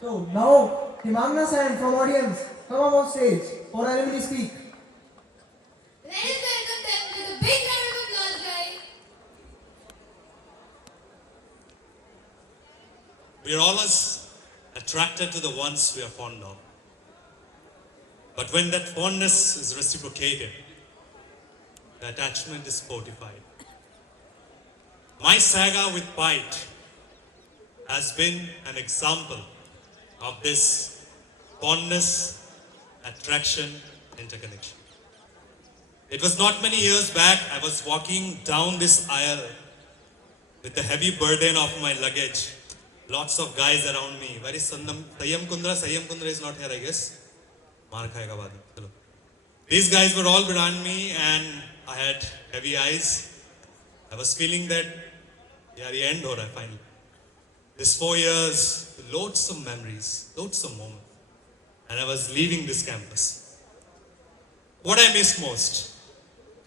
So now, Himangna San from audience, come up on stage for annually speak. Let us welcome them with a big round of applause, guys. We are always attracted to the ones we are fond of. But when that fondness is reciprocated, the attachment is fortified. My saga with Pite has been an example of this fondness, attraction, interconnection. It was not many years back, I was walking down this aisle with the heavy burden of my luggage. Lots of guys around me. Where is Sandam? Sayyam Kundra? Sayyam Kundra is not here, I guess. Maar khayega baad mein. Chalo. These guys were all around me and I had heavy eyes. I was feeling that, yaar, ye end ho raha hai finally. This 4 years, loads of memories, loads of moments. And I was leaving this campus. What I miss most?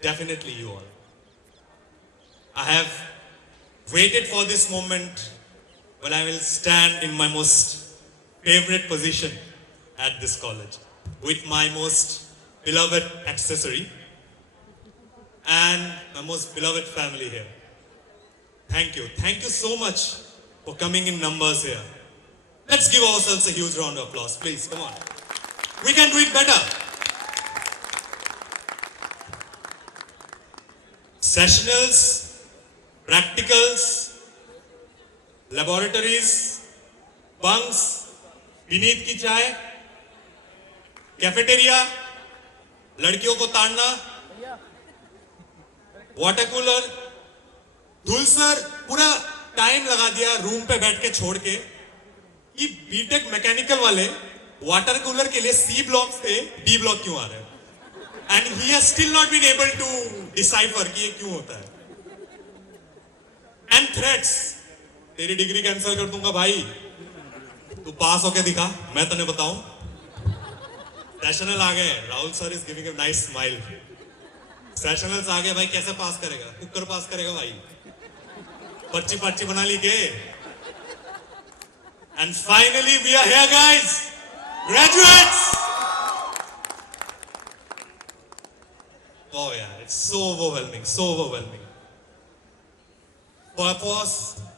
Definitely you all. I have waited for this moment when I will stand in my most favorite position at this college with my most beloved accessory and my most beloved family here. Thank you. Thank you so much for coming in numbers here. Let's give ourselves a huge round of applause, please. Come on. We can do it better. Sessionals, practicals, laboratories, bunks, beneath की चाय, cafeteria, लड़कियों को ताड़ना, water cooler, धूल sir पूरा time लगा दिया room पे बैठ के छोड़ के कि बीटेक मैकेनिकल वाले वाटर कूलर के लिए सी ब्लॉक से डी ब्लॉक क्यों आ रहे हैं and he has still not been able to decipher कि ये क्यों होता है एंड थ्रेट्स तेरी डिग्री कैंसिल कर दूंगा भाई तू पास होके दिखा मैं तने बताऊं सेशनल आ गए Rahul sir is giving a nice smile sessionals आ गए भाई कैसे पास करेगा कुकर पास करेगा भाई पर्ची पर्ची बना ली के and finally we are here guys graduates oh yeah it's so overwhelming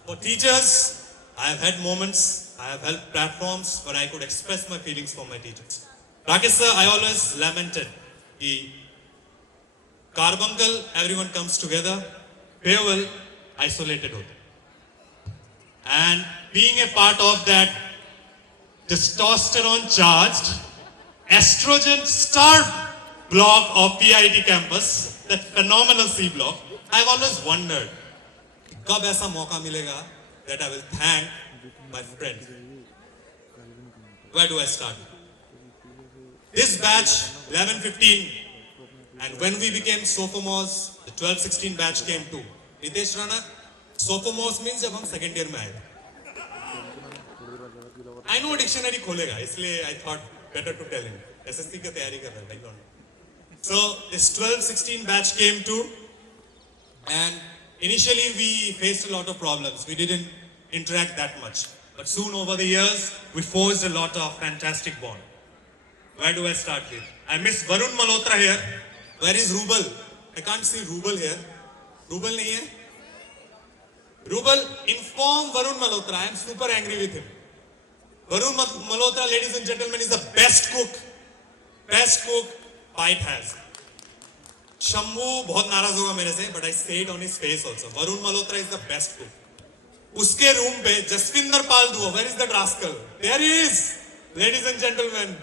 for teachers I have had moments I have held platforms where I could express my feelings for my teachers Rakesh sir I always lamented the carbuncle everyone comes together farewell isolated hote and being a part of that testosterone charged estrogen starved block of PIT campus that phenomenal C block I've always wondered kab aisa mauka milega that I will thank my friends where do I start this batch 11-15 and when we became sophomores the 12-16 batch came too Nitesh Rana sophomores means jab hum second year mein aaye I know dictionary खोलेगा इसलिए I thought better to tell him SSC की तैयारी कर रहा है भाई So this 12-16 batch came too and initially we faced a lot of problems we didn't interact that much but soon over the years we forged a lot of fantastic bond where do I start with I miss Varun Malhotra here where is Rubal I can't see Rubal here Rubal नहीं है Rubal inform Varun Malhotra I am super angry with him Varun Malhotra ladies and gentlemen is the best cook Pite has Shambhu बहुत नाराज होगा मेरे से but I say it on his face also Varun Malhotra is the best cook उसके room पे जसविंदर पाल दुआ where is that rascal there he is ladies and gentlemen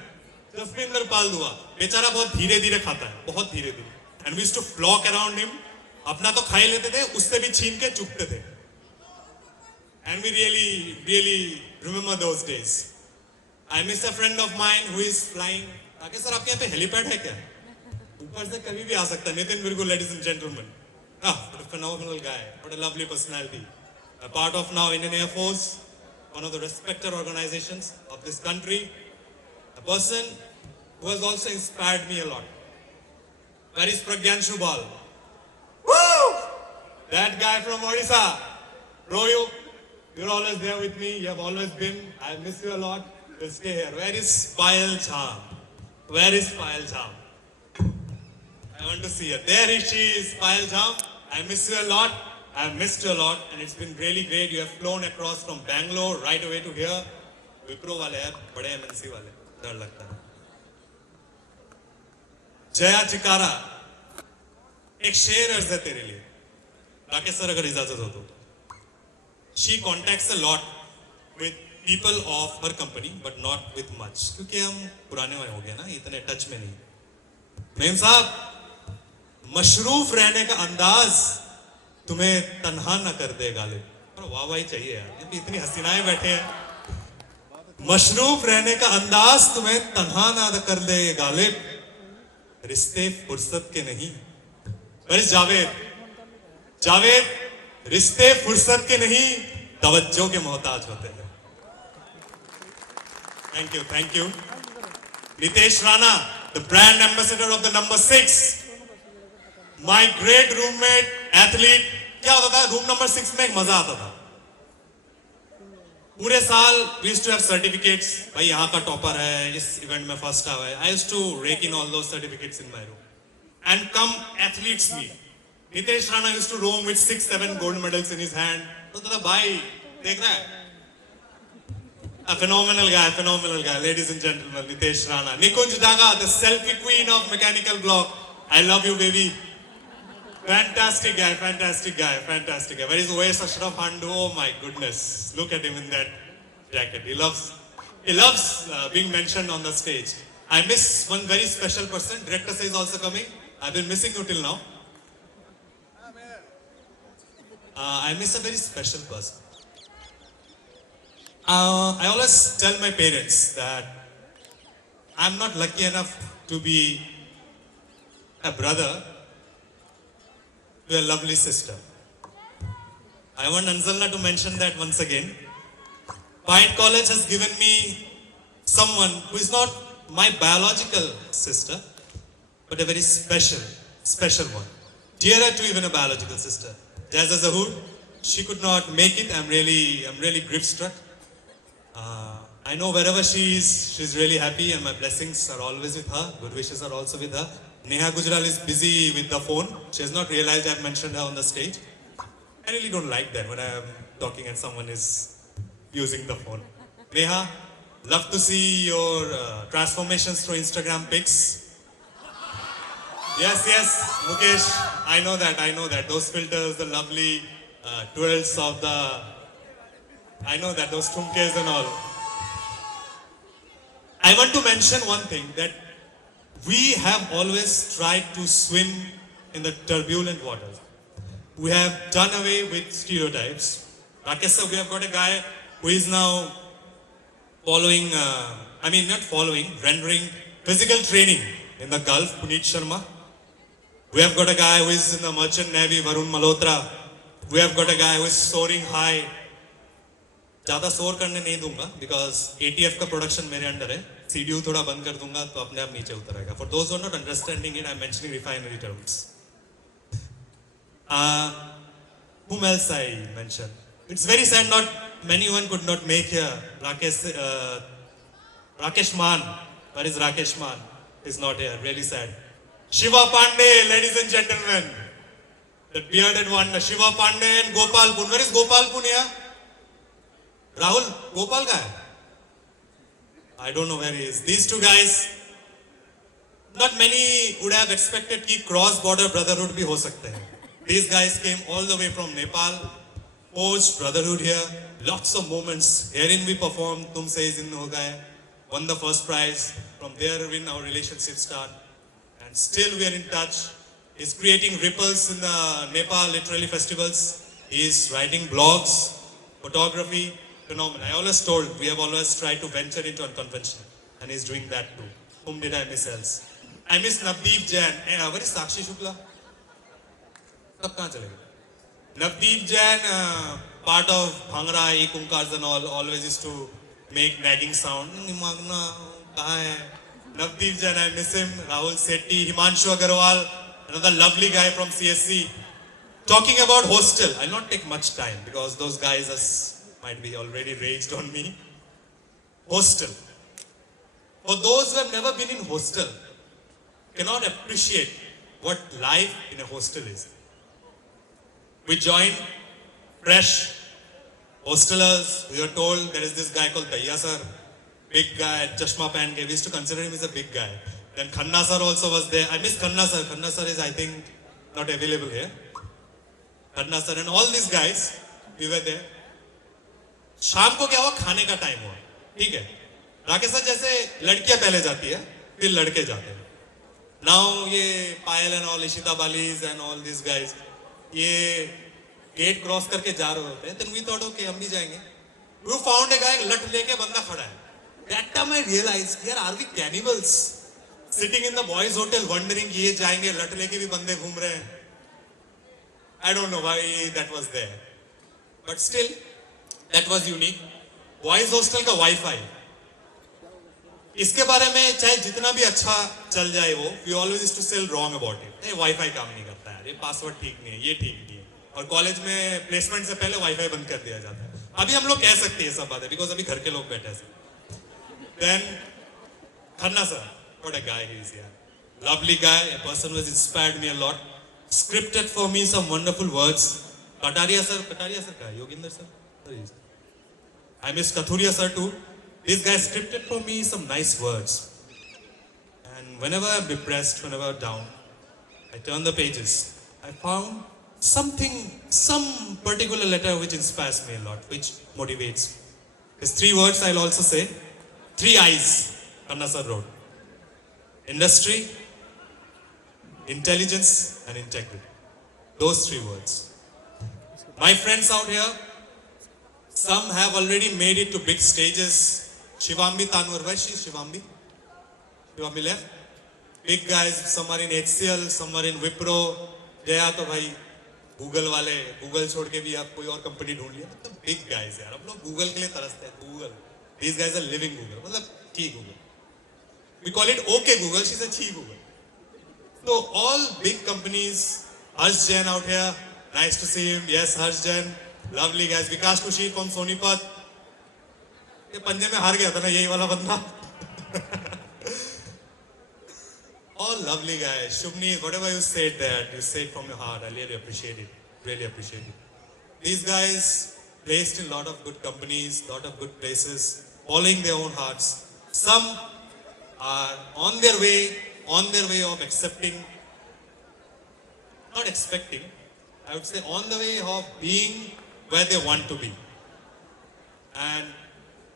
Jaswinder पाल दुआ बेचारा बहुत धीरे धीरे खाता है बहुत धीरे धीरे and we used to flock around him अपना तो खा ही लेते थे उससे भी छीन के चुपते थे and we really remember those days I miss a friend of mine who is flying आगे सर आपके यहाँ पे हेलीपैड है क्या ऊपर से कभी भी आ सकता है Nitin विर्गु ladies and gentlemen what a phenomenal guy what a lovely personality a part of now Indian Air Force one of the respected organizations of this country a person who has also inspired me a lot where is Pragyanshu Bal woo that guy from Odisha bro you're always there with me you have always been I miss you a lot stay here. Where is Payal Jam? Where is Payal Jam? I want to see her. There she is, Payal Jam. I miss you a lot. I have missed you a lot, and it's been really great. You have flown across from Bangalore right away to here. Wipro वाले यार, बड़े MNC वाले, डर लगता है. जया चिकारा, एक शेर अर्ज है तेरे लिए. राकेश सर अगर इजाजत हो तो. She contacts a lot with people of her company, but not with much. क्योंकि हम पुराने वाले हो गए ना, इतने टच में नहीं. मेम साहब, मशरूफ रहने का अंदाज तुम्हें तन्हा न कर दे गालिब. और वाह वाही चाहिए यार, ये भी इतनी हसीनाएं बैठे हैं. मशरूफ रहने का अंदाज तुम्हें तन्हा न कर दे गालिब. रिश्ते फुर्सत के नहीं. Where is Javed? जावेद, रिश्ते फुर्सत के नहीं, तवज्जो के मोहताज होते हैं. Thank you, thank you. Nitesh Rana, the brand ambassador of the number 6. My great roommate, athlete. क्या होता था? रूम नंबर 6 में एक मजा आता था. पूरे साल we used to have certificates. भाई यहाँ का टॉपर है, इस इवेंट में फर्स्ट आया है. I used to rake in all those certificates in my room. And come athletes meet. Nitesh Rana used to roam with 6-7 gold medals in his hand. तो था भाई, देख रहा है? A phenomenal guy, ladies and gentlemen, Nitesh Rana. Nikunj Daga, the selfie queen of Mechanical Block. I love you, baby. Fantastic guy. Where is Oais Ashraf Handu? Oh my goodness. Look at him in that jacket. He loves being mentioned on the stage. I miss one very special person. Director says also coming. I've been missing you till now. I miss a very special person. I always tell my parents that I'm not lucky enough to be a brother to a lovely sister. I want Anzalna to mention that once again. Pine College has given me someone who is not my biological sister, but a very special one. Dearer to even a biological sister. Jazza Zahoor, she could not make it. I'm really grief struck. I know wherever she is, she's really happy, and my blessings are always with her. Good wishes are also with her. Neha Gujral is busy with the phone. She has not realized I've mentioned her on the stage. I really don't like that when I am talking and someone is using the phone. Neha, love to see your transformations through Instagram pics. Yes, Mukesh, I know that. Those filters, the lovely twirls of the... I know that, those tumkes and all. I want to mention one thing, that we have always tried to swim in the turbulent waters. We have done away with stereotypes. Rakesh sir, we have got a guy who is now rendering physical training in the Gulf, Puneet Sharma. We have got a guy who is in the Merchant Navy, Varun Malhotra. We have got a guy who is soaring high. ज़्यादा सोर करने नहीं दूंगा because ATF का production मेरे under है. CDU थोड़ा बंद कर दूंगा तो अपने आप नीचे उतरेगा. For those who are not understanding it, I'm mentioning refinery terms. Whom else I mentioned? It's very sad not many one could not make here. Rakesh Maan. Where is Rakesh Maan? He's not here. Really sad. Shiva Pandey, ladies and gentlemen. The bearded one, Shiva Pandey and Gopal Pun. Where is Gopal Pun here? Rahul, Gopal guy? I don't know where he is. These two guys, not many would have expected कि cross-border brotherhood भी हो सकते हैं. These guys came all the way from Nepal, forged brotherhood here. Lots of moments. Herein we performed Tum Se Zin Ho Gaye, won the first prize. From there, when our relationship started, and still we are in touch. He's creating ripples in the Nepal literary festivals. He's writing blogs, photography. Phenomenal. I always told, we have always tried to venture into unconventional, and he's doing that too. Whom did I miss else? I miss Navdeep Jain. Where is Sakshi Shukla? Sab kahan chale gaye? Navdeep Jain, part of Bhangra, Ekunkars and all, always used to make nagging sound. Nimagna, kahan hai? Navdeep Jain, I miss him. Rahul Sethi, Himanshu Agarwal, another lovely guy from CSC. Talking about hostel, I'll not take much time because those guys might be already raged on me. Hostel. For those who have never been in hostel, cannot appreciate what life in a hostel is. We joined fresh hostelers. We were told there is this guy called Daya sir, big guy, chashma pehen ke. We used to consider him as a big guy. Then Khanna sir also was there. I miss Khanna sir. Khanna sir is, I think, not available here. Khanna sir and all these guys, we were there. शाम को क्या हुआ, खाने का time हुआ, ठीक है. Rakesh sir जैसे लड़कियां पहले जाती है, फिर लड़के जाते हैं. नाउ ये पायल एंड ऑल, इशिता बालीज एंड ऑल दिस गाइज, ये गेट क्रॉस करके जा रहे होते हैं. देन वी थॉट ओके हम भी जाएंगे. वी फाउंड ए गाय, लट लेके बंदा खड़ा है. दैट टाइम आई रियलाइज यार, are we cannibals sitting in the boys hotel wondering ये जाएंगे, लट लेके भी बंदे घूम रहे हैं. I don't know why that was there, but still that was unique. Boys hostel का वाईफाई, इसके बारे में चाहे जितना भी अच्छा चल जाए वो, we always used to sell wrong about it. ये वाईफाई काम नहीं करता है, ये पासवर्ड ठीक नहीं है, ये ठीक नहीं है. और कॉलेज में प्लेसमेंट से पहले वाईफाई बंद कर दिया जाता है. अभी हम लोग कह सकते हैं सब बातें, बिकॉज अभी घर के लोग बैठे हैं. Then Khanna sir, what a guy he is यार. Lovely guy, a person who has inspired me a lot. Scripted for me some wonderful words. Kataria sir का है, Yoginder sir. Where is he? I miss Kathuria sir too. This guy scripted for me some nice words. And whenever I'm depressed, whenever I'm down, I turn the pages. I found something, some particular letter which inspires me a lot, which motivates. There's 3 words I'll also say. 3 I's, Kanna sir wrote. Industry, intelligence and integrity. Those 3 words. My friends out here, some have already made it to big stages. Shivambi Tanwar, where is she? Shivambi left. Big guys, some are in HCL, some are in Wipro. Jaya तो भाई Google वाले, Google छोड़ के भी आप कोई और company ढूंढ लिया. मतलब बिग गाइज यार, हम लोग गूगल के लिए तरसते हैं. Google, these guys are living Google, मतलब ठीक Google. We call it okay Google, she said chi Google. So all big companies, Harsh Jain out here, nice to see him. Yes, Harsh Jain, lovely guys. Vikas Kushi from Sonipat. ये पंजे में हार गया था ना यही वाला बंदा. All lovely guys. Shubni, whatever you said there, you said from your heart. I really appreciate it. Really appreciate it. These guys placed in a lot of good companies, lot of good places, following their own hearts. Some are on their way of accepting, not expecting, I would say on the way of being where they want to be. And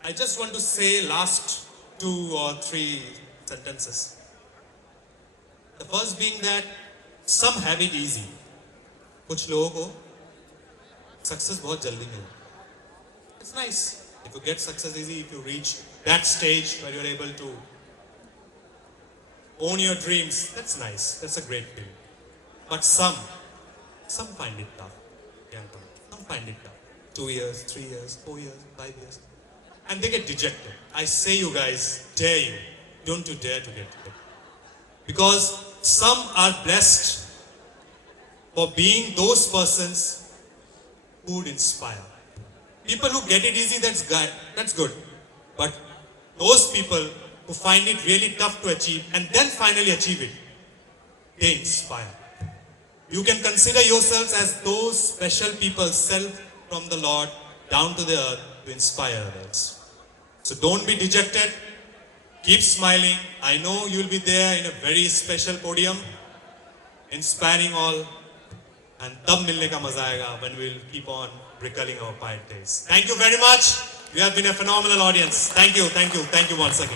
I just want to say last 2 or 3 sentences. The first being that some have it easy. कुछ लोगों को success बहुत जल्दी मिला. It's nice if you get success easy, if you reach that stage where you're able to own your dreams. That's nice. That's a great feeling. But some find it tough. Some find it tough. 2 years, 3 years, 4 years, 5 years, and they get dejected. I say, you guys, dare you, don't you dare to get dejected. Because some are blessed for being those persons who would inspire. People who get it easy, that's good. But those people who find it really tough to achieve and then finally achieve it, they inspire. You can consider yourselves as those special people sent from the Lord down to the earth to inspire others. So don't be dejected. Keep smiling. I know you'll be there in a very special podium, inspiring all. And tab milne ka maza aayega when we'll keep on recalling our pious days. Thank you very much. You have been a phenomenal audience. Thank you once again.